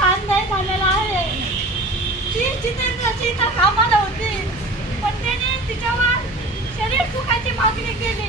मोठा अन्याय झालेला आहे। ती जितेंद्रची इथं कामाला होती, पण त्याने तिच्यावर शरीर सुखाची मागणी केली।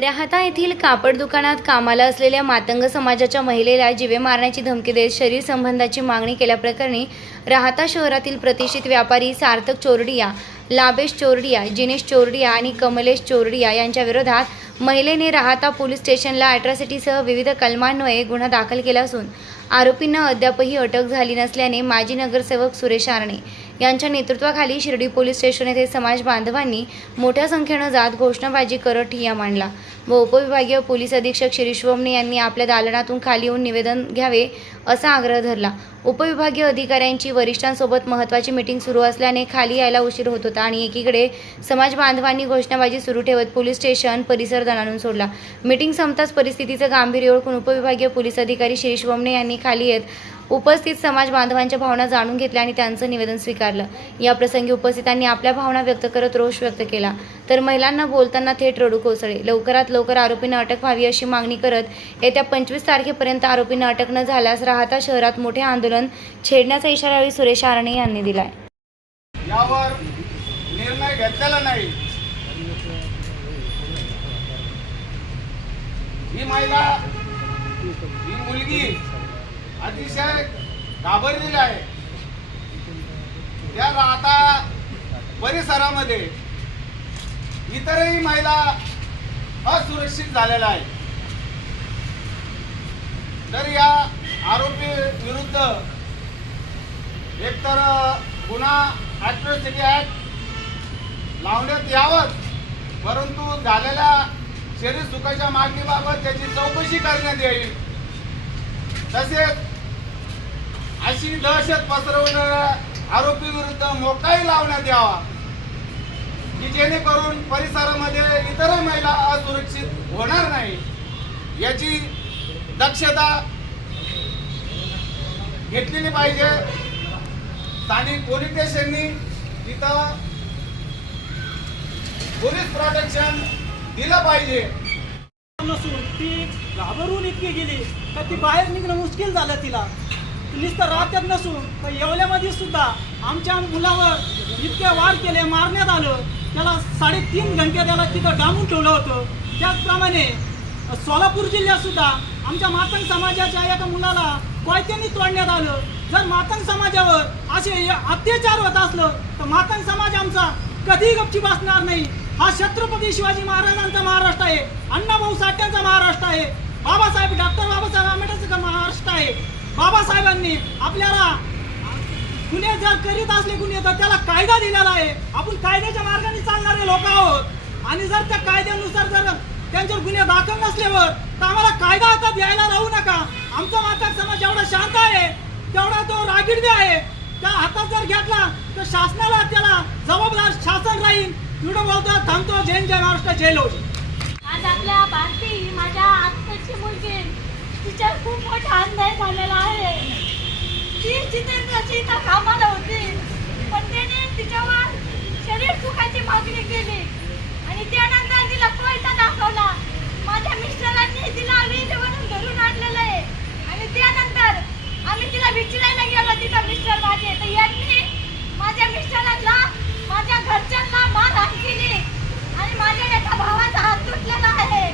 राहाता येथील कापड दुकानात कामाला असलेल्या मातंग समाजाच्या महिलेला जीवे मारण्याची धमकी देत शरीर संबंधाची मागणी केल्याप्रकरणी राहाता शहरातील प्रतिष्ठित व्यापारी सार्थक चोरडिया, लाभेश चोरडिया, जिनेश चोरडिया आणि कमलेश चोरडिया यांच्या विरोधात महिलेने राहाता पोलीस स्टेशनला अॅट्रॉसिटीसह विविध कलमांन्वये गुन्हा दाखल केला असून आरोपींना अद्यापही अटक झाली नसल्याने माजी नगरसेवक सुरेश आरणे यांच्या नेतृत्वाखाली शिर्डी पोलीस स्टेशन येथे समाज बांधवांनी मोठ्या संख्येने जात घोषणाबाजी करत ठिय्या मांडला व उपविभागीय पोलीस अधीक्षक शिरीष वमने यांनी आपल्या दालनातून खाली येऊन निवेदन घ्यावे असा आग्रह धरला। उपविभागीय अधिकाऱ्यांची वरिष्ठांसोबत महत्त्वाची मीटिंग सुरू असल्याने खाली यायला उशीर होत होता आणि एकीकडे समाज बांधवांनी घोषणाबाजी सुरू ठेवत पोलीस स्टेशन परिसर दणाणून सोडला। मीटिंग संपताच परिस्थितीचं गांभीर्य ओळखून उपविभागीय पोलीस अधिकारी शिरीष वमने यांनी खाली येत उपस्थित समाज बांधवांच्या भावना जाणून घेतल्या आणि त्यांचं निवेदन स्वीकारलं। या प्रसंगी उपस्थितांनी आपल्या भावना व्यक्त करत रोष व्यक्त केला, तर महिलांना बोलताना थेट रडू कोसळले। लवकरात लवकर आरोपींना अटक व्हावी अशी मागणी करत येत्या 25 तारखेपर्यंत आरोपींना अटक न झाल्यास राहाता शहरात मोठे आंदोलन छेडण्याचा इशाराही सुरेश आरणे यांनी दिलाय। यावर निर्णय घेतलेला नाही। ही महिला, ही मुलगी अतिशय घाबरलेली आहे। त्या राहता परिसरामध्ये इतरही महिला असुरक्षित झालेल्या आहेत। तर या आरोपी विरुद्ध एकतर गुन्हा अॅट्रॉसिटी ॲक्ट लावण्यात यावं, परंतु झालेल्या शरीर सुखाच्या मागणीबाबत त्याची चौकशी करण्यात यावी। तसेच अशी दहशत पसरवणाऱ्या आरोपी विरुद्ध मोकाही लावण्यात यावा की जेणेकरून परिसरामध्ये इतर महिला असुरक्षित होणार नाही, याची दक्षता घेतलेली पाहिजे। स्थानिक पोलीस स्टेशननी तिथं पोलीस प्रोटेक्शन दिलं पाहिजे। ती घाबरून इतकी गेली का ती बाहेर निघणं मुश्किल झालं तिला। नुसतं रात्यात नसून तर येवल्यामध्ये सुद्धा आमच्या मुलावर इतके वार केले, मारण्यात आलं, त्याला 3.5 घंटे त्याला तिथं डांबून ठेवलं होतं। त्याचप्रमाणे सोलापूर जिल्ह्यात सुद्धा आमच्या मातंग समाजाच्या एका मुलाला कोयत्यांनी तोडण्यात आलं। जर मातंग समाजावर असे अत्याचार होत असलं तर मातंग समाज आमचा कधीही गपची बसणार नाही। हा छत्रपती शिवाजी महाराजांचा महाराष्ट्र आहे, अण्णाभाऊ साठ्यांचा महाराष्ट्र आहे, डॉक्टर बाबासाहेब आंबेडकरचा महाराष्ट्र आहे। बाबासाहेबांनी आपल्याला गुन्हे जर करीत असले गुन्हे तर त्याला कायदा दिलेला आहे। आपण कायद्याच्या मार्गाने चालणारे लोक आहोत आणि जर त्या कायद्यानुसार जर त्यांच्यावर गुन्हे दाखल नसल्यावर तर आम्हाला कायदा हातात घ्यायला राहू नका। आमचा मातंग समाज जेवढा शांत आहे तेवढा तो रागीट बी आहे। त्या हातात जर घेतला तर शासनाला त्याला जबाबदार शासन राहील। व्हिडिओ बोलतो, थांबतो। जय महाराष्ट्र, जय लोक। आज आपल्या भारती माझ्या आत्याची मुलगी, तिच्यावर खूप मोठा अन्याय झालेला आहे। ती जितेंद्रची इथं कामाला होती, पण त्याने तिच्यावर शरीर सुखाची मागणी केली आणि त्यानंतर तिला कोयता दाखवला। माझ्या मिस्टरांनी तिला विहिरीवरून धरून आणलेलं आहे आणि त्यानंतर आम्ही तिला विचारायला गेलो, तिचा मिस्टर माझे, तर यांनी माझ्या मिस्टरांना, माझ्या घरच्यांना मारहाण केली आणि माझ्या एका भावाचा हात तुटलेला आहे।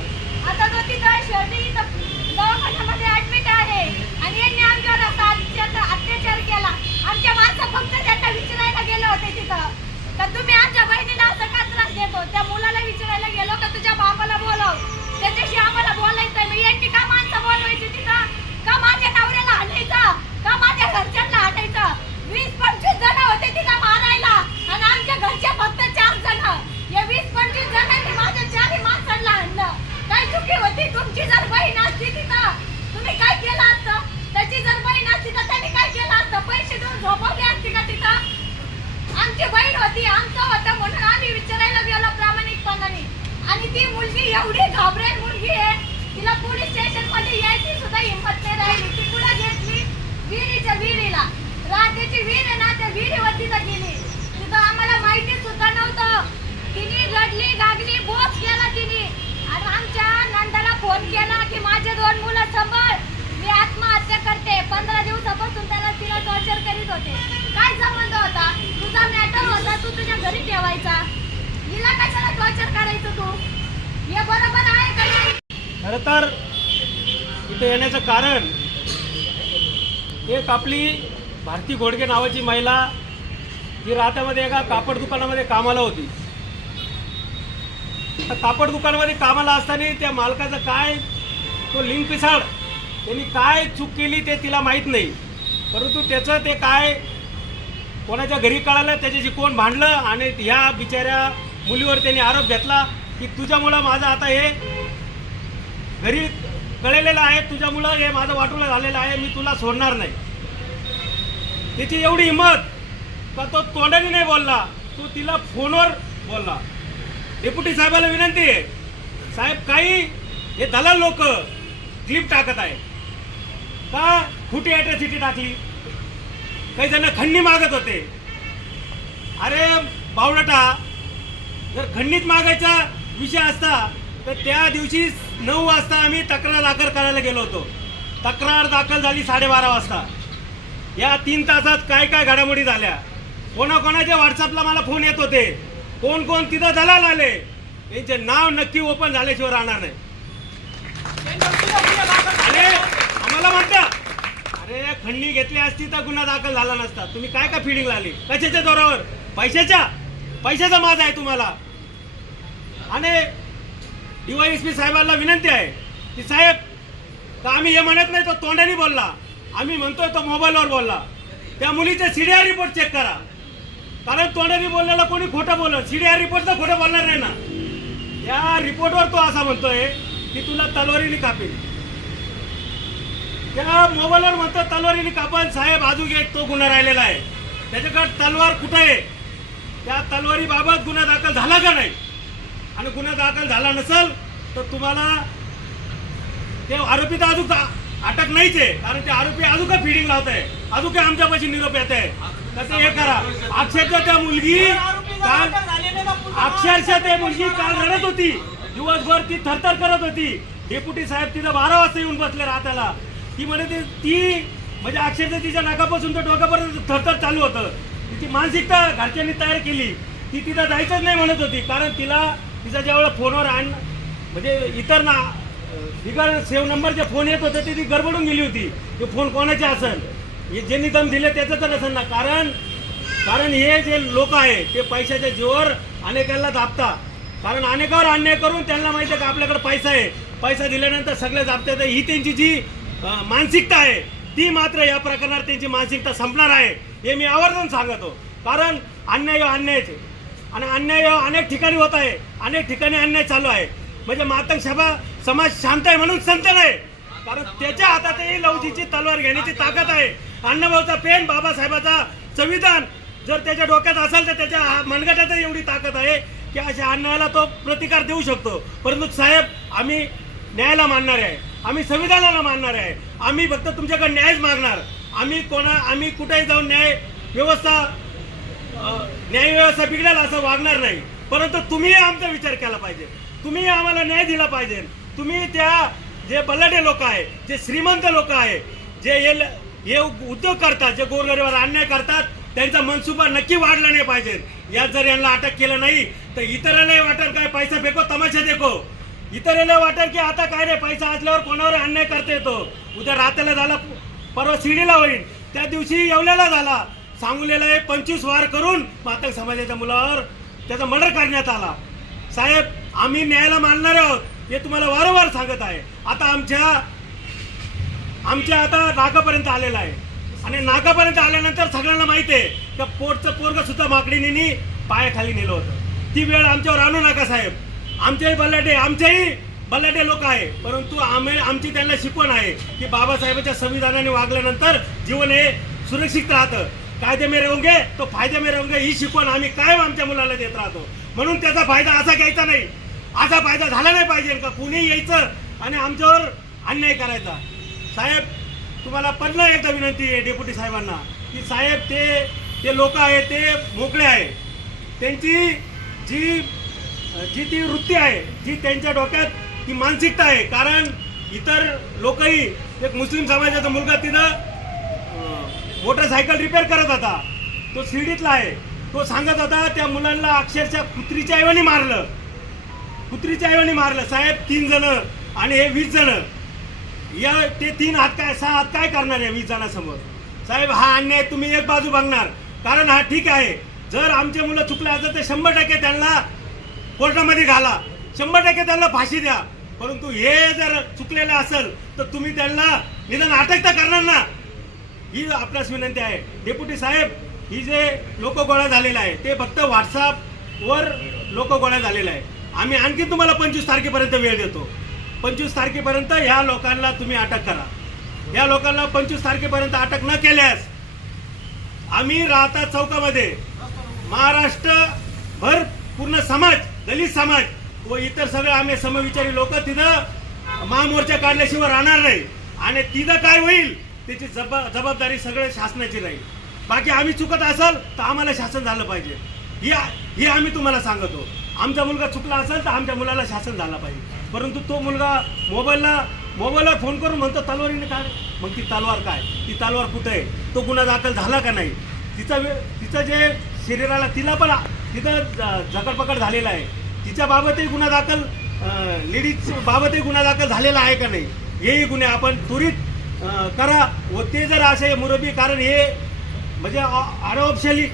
आता तो तिथं शिर्डी दवाखान्यामध्ये ऍडमिट आहे आणि यांनी आमच्यावर अत्याचार केला। आमच्या माणसं फक्त त्यांना विचारायला गेलो होते तिथं का तुम्ही आमच्या बहिणीला असं का त्रास देतो। त्या मुलाला विचारायला गेलो का तुझ्या बापाला बोलव, त्याच्याशी आम्हाला बोलायचंय। मग यांनी का माणसं बोलवायची तिथं, का माझ्या नवऱ्याला हाणायचं, का माझ्या घरच्यांना हाणायचं। 20-25 जण होते तिला मारायला आणि आमच्या घरच्या फक्त 4 जण। या 20-25 जणांनी माझ्या 4 माणसांना हाणलं। काय चुकी होती तुमची? जर बहीण असती तिथं तुम्ही काय केलं असतं? त्याची जर बहीण असती तर त्यांनी काय केलं असतं? पैसे देऊन झोपवली असती का तिथं? आमची बहीण होती, आमचं होतं म्हणून आम्ही विचारायला गेलो प्रामाणिकपणाने। आणि ती मुलगी एवढी घाबरेल मुलगी आहे, तिला पोलीस स्टेशन मध्ये यायची सुद्धा हिंमत नाही राहिली। ती कुठं घेतली? विहिरीला। रात्रीची विहीर आहे ना, त्या विहिरीवर तिथं गेली। तिथं आम्हाला माहिती सुद्धा नव्हतं। तिने रडली, गागली, बोस केला तिने आणि आमच्या नंदाला फोन केला की माझे 2 मुलं सांभाळ, मी आत्महत्या करते. 15 दिवसापासून तिला टॉर्चर करीत होते. काय संबंध होता? तुझा मॅटर होता, तू तुझ्या घरी ठेवायचा. हिला कशाला टॉर्चर करायचं तू? हे बरोबर आहे का नाही? खरं तर इथे येण्याचं कारण एक आपली भारती घोडके नावाची महिला जी राहत्यामध्ये एका कापड दुकानामध्ये कामाला होती. त्या कापड दुकानामध्ये कामाला असताना त्या मालकाचं काय तो लिंक पिसाळ त्यांनी काय चूक केली ते तिला माहीत नाही, परंतु त्याचं ते काय कोणाच्या घरी कळालं, त्याच्याशी कोण भांडलं आणि ह्या बिचाऱ्या मुलीवर त्यांनी आरोप घेतला की तुझ्यामुळं माझं आता हे घरी कळलेलं आहे, तुझ्यामुळं हे माझं वाटून झालेलं आहे, मी तुला सोडणार नाही. त्याची एवढी हिंमत का तो तोंडाने नाही बोलला, तो तिला फोनवर बोलला. डेप्युटी साहेबाला विनंती आहे, साहेब काही हे दलाल लोक क्लिप टाकत आहे का खोटी ॲट्रॉसिटी टाकली, काही जण खंडणी मागत होते. अरे बावळटा, जर खंडणीच मागायचा विषय असता तर त्या दिवशी 9 वाजता आम्ही तक्रार दाखल करायला गेलो होतो. तक्रार दाखल झाली 12:30 वाजता. या 3 तासात काय काय घडामोडी झाल्या, कोणाकोणाच्या व्हॉट्सअपला मला फोन येत होते, कोण कोण तिथं दलाल आले, यांचे नाव नक्की ओपन झाल्याशिवाय राहणार नाही. आणि आम्हाला म्हणतात अरे खंडणी घेतली असती तर गुन्हा दाखल झाला नसता, तुम्ही काय का फिडिंग लावली, कशाच्या जोरावर, पैशाचा माज आहे तुम्हाला. आणि DYSP साहेबांना विनंती आहे की साहेब का आम्ही हे म्हणत नाही तो तोंडाने बोलला, आम्ही म्हणतोय तो मोबाईलवर बोलला. त्या मुलीचे CDR रिपोर्ट चेक करा, कारण तोंडाने बोललेला कोणी खोटं बोललं, CDR रिपोर्ट तर खोटं बोलणार नाही ना. या रिपोर्टवर तो असा म्हणतोय की तुला तलवारीने कापेल, त्या मोबाईलवर म्हणतो तलवारीने कापन. साहेब अजून एक तो गुन्हा राहिलेला आहे, त्याच्याकडे तलवार कुठं आहे, त्या तलवारीबाबत गुन्हा दाखल झाला का नाही, आणि गुन्हा दाखल झाला नसेल तर तुम्हाला ते आरोपी तर अजून अटक नाहीच आहे, कारण ते आरोपी अजून काय फिडिंग लावत आहे, अजून काय आमच्यापाशी निरोप येत आहे. तर ते हे करा. अक्षरशः त्या मुलगी काल रडत होती, दिवसभर ती थरथर करत होती. डेप्युटी साहेब तिथं 12 वाजता येऊन बसले राहत्याला. ती म्हणे ती म्हणजे अक्षरशः तिच्या नाकापासून तर डोक्यापर्यंत थरथर चालू होतं. तिची मानसिकता घरच्यांनी तयार केली, ती तिथं जायचंच नाही म्हणत होती, कारण तिचा ज्यावेळेला फोनवर म्हणजे इतर बिगर सेव्ह नंबरचे फोन येत होते ती गडबडून गेली होती. ते फोन कोणाचे असेल, हे ज्यांनी दम दिले त्याचं तर नसेल ना, कारण हे जे लोक आहे ते पैशाच्या जीवावर अनेकांना दाबतात. कारण अनेकावर अन्याय करून त्यांना माहिती आहे का आपल्याकडे पैसा आहे, पैसा दिल्यानंतर सगळे दाबतात. ही त्यांची जी मानसिकता आहे ती मात्र या प्रकरणात त्यांची मानसिकता संपणार आहे हे मी आवर्जून सांगतो. कारण अन्याय अन्यायच आणि अन्याय अनेक ठिकाणी होत आहे, अनेक ठिकाणी अन्याय चालू आहे. म्हणजे मातंग समाज शांत आहे म्हणून संत नाही, कारण त्याच्या हातातही लवजीची तलवार घेण्याची ताकद आहे. अण्णाभाऊचा पेन, बाबासाहेबाचा संविधान जर त्याच्या डोक्यात असेल तर त्याच्या मनगटात एवढी ताकद आहे की अशा अन्यायाला तो प्रतिकार देऊ शकतो. परंतु साहेब आम्ही न्यायाला मानणार आहे, आम्ही संविधानाला मानणार आहे, आम्ही फक्त तुमच्याकडे न्यायच मागणार. आम्ही कुठेही जाऊन न्याय व्यवस्था बिघडेल असं वागणार नाही. परंतु तुम्ही आमचा विचार केला पाहिजे, तुम्ही आम्हाला न्याय दिला पाहिजे. तुम्ही त्या जे बलाढ्य लोक आहे, जे श्रीमंत लोक आहे, जे हे उद्योग करतात, जे गोरगरिबावर अन्याय करतात, त्यांचा मनसुबा नक्की वाढला नाही पाहिजे. यात जर यांना अटक केलं नाही तर इतरांनाही वाटेल काय पैसा फेको तमाशा देखो, इतरांना वाटेल की आता काय रे पैसा असल्यावर कोणावर अन्याय करता येतो. उद्या रात्याला झाला, परवा शिर्डीला होईल, त्या दिवशी येवल्याला झाला, सांगोल्याला 25 वार करून मातंग समाजाच्या मुलावर त्याचा मर्डर करण्यात आला. साहेब आम्ही न्यायाला मानणार आहोत हे तुम्हाला वारंवार सांगत आहे. आता आमच्या आता नाकापर्यंत आलेला आहे आणि नाकापर्यंत आल्यानंतर सगळ्यांना माहिती आहे की पोटचं पोरग सुद्धा माकडीने पायाखाली नेलं होतं. ती वेळ आमच्यावर आणू नका साहेब. आमच्याही बलाढ्य लोक आहे, परंतु आमची त्यांना शिकवण आहे की बाबासाहेबांच्या संविधानाने वागल्यानंतर जीवन हे सुरक्षित राहतं. कायदे में रहोगे तो फायदे में रहोगे ही शिकवण आम्ही कायम आमच्या मुलाला देत राहतो. म्हणून त्याचा फायदा असा घ्यायचा नाही, असा फायदा झाला नाही पाहिजे का कुणी यायचं आणि आमच्यावर अन्याय करायचा. साहेब तुम्हाला पुन्हा एकदा विनंती आहे डेप्युटी साहेबांना की साहेब ते लोक आहे ते मोकळे आहे, त्यांची जी ती वृत्ती आहे, जी त्यांच्या डोक्यात ती मानसिकता आहे. कारण इतर लोकही एक मुस्लिम समाजाचा मुलगा तिथं मोटरसायकल रिपेअर करत होता, तो शिर्डीतला आहे. तो सांगत होता त्या मुलांना अक्षरशः कुत्रीच्या ऐवणी मारलं, कुत्रीच्या ऐवणी मारलं साहेब. 3 जण आणि हे 20 जण, या ते 3 हात काय 6 हात काय करणार आहे 20 जणांसमोर साहेब? हा अन्याय तुम्ही एक बाजू बघणार. कारण हा ठीक आहे, जर आमचे मुलं चुकले असं तर 100% त्यांना कोर्टामध्ये घाला, 100% त्यांना फाशी द्या. परंतु हे जर चुकलेलं असेल तर तुम्ही त्यांना निदान अटक तर करणार ना, ही आपल्यास विनंती आहे. डेप्युटी साहेब, ही जे लोक गोळा झालेला आहे ते फक्त व्हॉट्सअपवर लोक गोळा झालेला आहे. आम्ही आणखी तुम्हाला 25 तारखेपर्यंत वेळ देतो. 25 तारखेपर्यंत ह्या लोकांना तुम्ही अटक करा. या लोकांना 25 तारखेपर्यंत अटक न केल्यास आम्ही राहता चौकामध्ये महाराष्ट्रभर पूर्ण समाज, दलित समाज व इतर सगळे आम्ही समविचारी लोक तिथं महामोर्चा काढल्याशिवाय राहणार नाही. आणि तिथं काय होईल त्याची जबाबदारी सगळे शासनाची राहील. बाकी आम्ही चुकत असेल तर आम्हाला शासन झालं पाहिजे, ही आम्ही तुम्हाला सांगतो. आमचा मुलगा चुकला असेल तर आमच्या मुलाला शासन झालं पाहिजे. परंतु तो मुलगा मोबाईलला फोन करून म्हणतो तलवारीने काय, मग ती तलवार काय, ती तलवार कुठे आहे, तो गुन्हा दाखल झाला का नाही, तिचं जे शरीराला तिला पण तिथं झकडपकड झालेला आहे, तिच्या बाबतही गुन्हा दाखल, लेडीज बाबतही गुन्हा दाखल झालेला आहे का नाही, हेही गुन्हे आपण त्वरित करा. व ते जर असे मुरबी, कारण हे म्हणजे अनऑफिशियली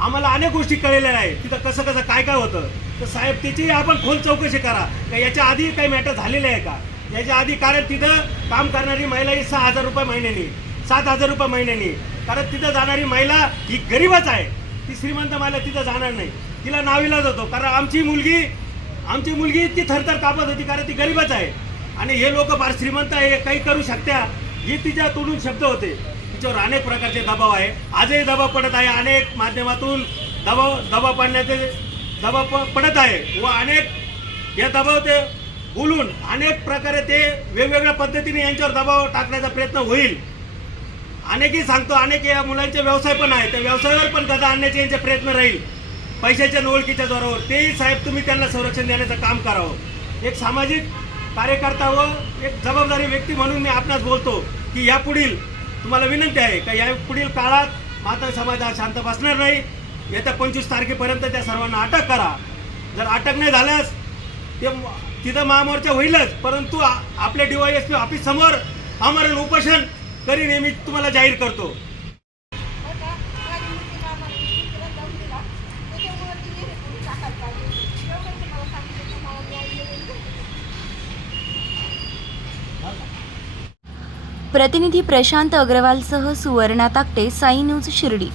आम्हाला अनेक गोष्टी कळलेल्या आहे तिथं कसं कसं काय काय होतं. तर साहेब त्याची आपण खोल चौकशी करा का याच्या आधी काही मॅटर झालेले आहे का, याच्या आधी. कारण तिथं काम करणारी महिला ही 6,000 रुपये महिन्यानी, 7,000 रुपये महिन्यानी. कारण तिथं जाणारी महिला ही गरीबच आहे, ती श्रीमंत महिला तिथं जाणार नाही, तिला नावीलाज होतो. कारण आमची मुलगी ती थरथर कापत होती, कारण ती गरीबच आहे. आणि हे लोक फार श्रीमंत आहे, काही करू शकत्या, हे तिच्या तोडून शब्द होते. तिच्यावर अनेक प्रकारचे दबाव आहे, आजही दबाव पडत आहे, अनेक माध्यमातून दबाव पडत आहे. व अनेक या दबाव ते बोलून अनेक प्रकारे ते वेगवेगळ्या पद्धतीने यांच्यावर दबाव टाकण्याचा प्रयत्न होईल. अनेकही सांगतो, अनेक या मुलांचे व्यवसाय पण आहे, त्या व्यवसायावर पण गदा आणण्याचे यांचे प्रयत्न राहील पैशाच्या ओळखीच्या जोरावर. तेही साहेब तुम्ही त्यांना संरक्षण देण्याचं काम करावं. एक सामाजिक कार्यकर्ता व एक जबाबदारी व्यक्ती म्हणून मी आपणास बोलतो की यापुढील तुम्हाला विनंती आहे का यापुढील काळात माता समाज हा शांत बसणार नाही. येत्या 25 तारखेपर्यंत त्या सर्वांना अटक करा. जर अटक नाही झाल्यास ते तिथं महामोर्चा होईलच, परंतु आपल्या DYSP ऑफिस समोर आमरण उपोषण करीन हे मी तुम्हाला जाहीर करतो. प्रतिनिधी प्रशांत अग्रवालसह सुवर्णा ताकटे, साई न्यूज शिर्डी.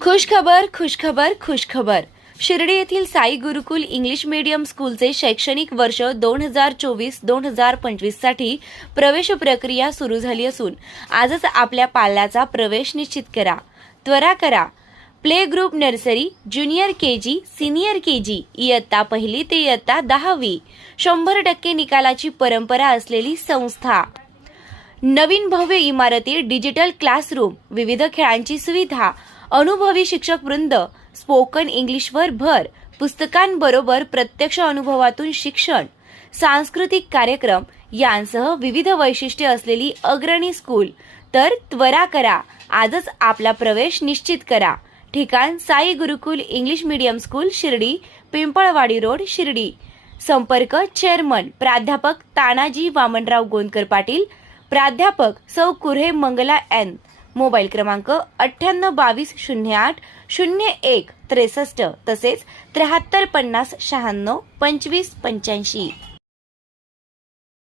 खुशखबर खुशखबर खुशखबर. शिर्डी येथील साई गुरुकुल इंग्लिश मीडियम स्कूलचे शैक्षणिक वर्ष 2024-2025 साठी प्रवेश प्रक्रिया सुरू झाली असून आजच आपल्या पाल्याचा प्रवेश निश्चित करा. त्वरा करा. Play group, nursery, junior KG, senior KG, इयत्ता 1 ते इयत्ता 10वी, 100% निकालाची परंपरा असलेली संस्था. नवीन भव्य इमारती, डिजिटल क्लासरूम, विविध खेळांची सुविधा, अनुभवी शिक्षक वृंद, स्पोकन इंग्लिशवर भर, पुस्तकांबरोबर प्रत्यक्ष अनुभवातून शिक्षण, सांस्कृतिक कार्यक्रम यांसह विविध वैशिष्ट्ये असलेली अग्रणी स्कूल. तर त्वरा करा, आजच आपला प्रवेश निश्चित करा. ठिकाण Sai Gurukul English medium school, Shirdi, Pimpalwadi road, Shirdi. संपर्क चेअरमन प्राध्यापक तानाजी वामनराव गोंदकर पाटील, प्राध्यापक सौ कुऱ्हे मंगला N. मोबाईल क्रमांक 9822080163 तसेच 7350962585.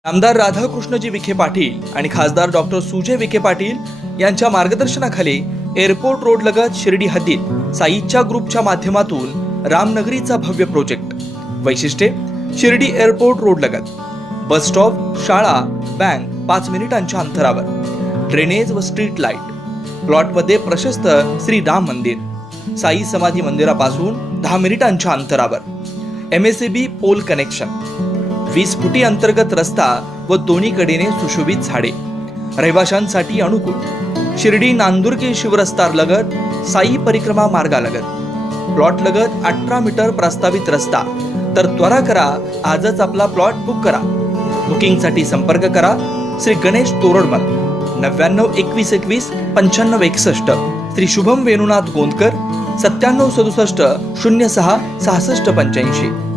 आमदार राधाकृष्णजी विखे पाटील आणि खासदार डॉक्टर सुजय विखे पाटील यांच्या मार्गदर्शनाखाली एअरपोर्ट रोड लगत शिर्डी हद्दीत साईच्या ग्रुपच्या माध्यमातून रामनगरीचा भव्य प्रोजेक्ट. वैशिष्ट्ये: शिर्डी एअरपोर्ट रोड लगत बस स्टॉप, शाळा, बँक 5 मिनिटांच्या अंतरावर, ड्रेनेज व स्ट्रीट लाईट. प्लॉटमध्ये प्रशस्त श्री राम मंदिर, साई समाधी मंदिरापासून 10 मिनिटांच्या अंतरावर, MSAB पोल कनेक्शन, 20 फुटी अंतर्गत रस्ता व दोन्ही कडेने सुशोभित झाडे. रहिवाशांसाठी अनुकूल. शिर्डी नांदुर्गे शिवरस्तार लगत साई परिक्रमा मार्गालगत. प्लॉट लगत 18 मीटर प्रस्तावित रस्ता. तर त्वरा करा, आजच आपला प्लॉट बुक करा. बुकिंगसाठी संपर्क करा श्री गणेश तोरडमल 992121 9561, श्री शुभम वेणुनाथ गोंदकर 9767 06 6585.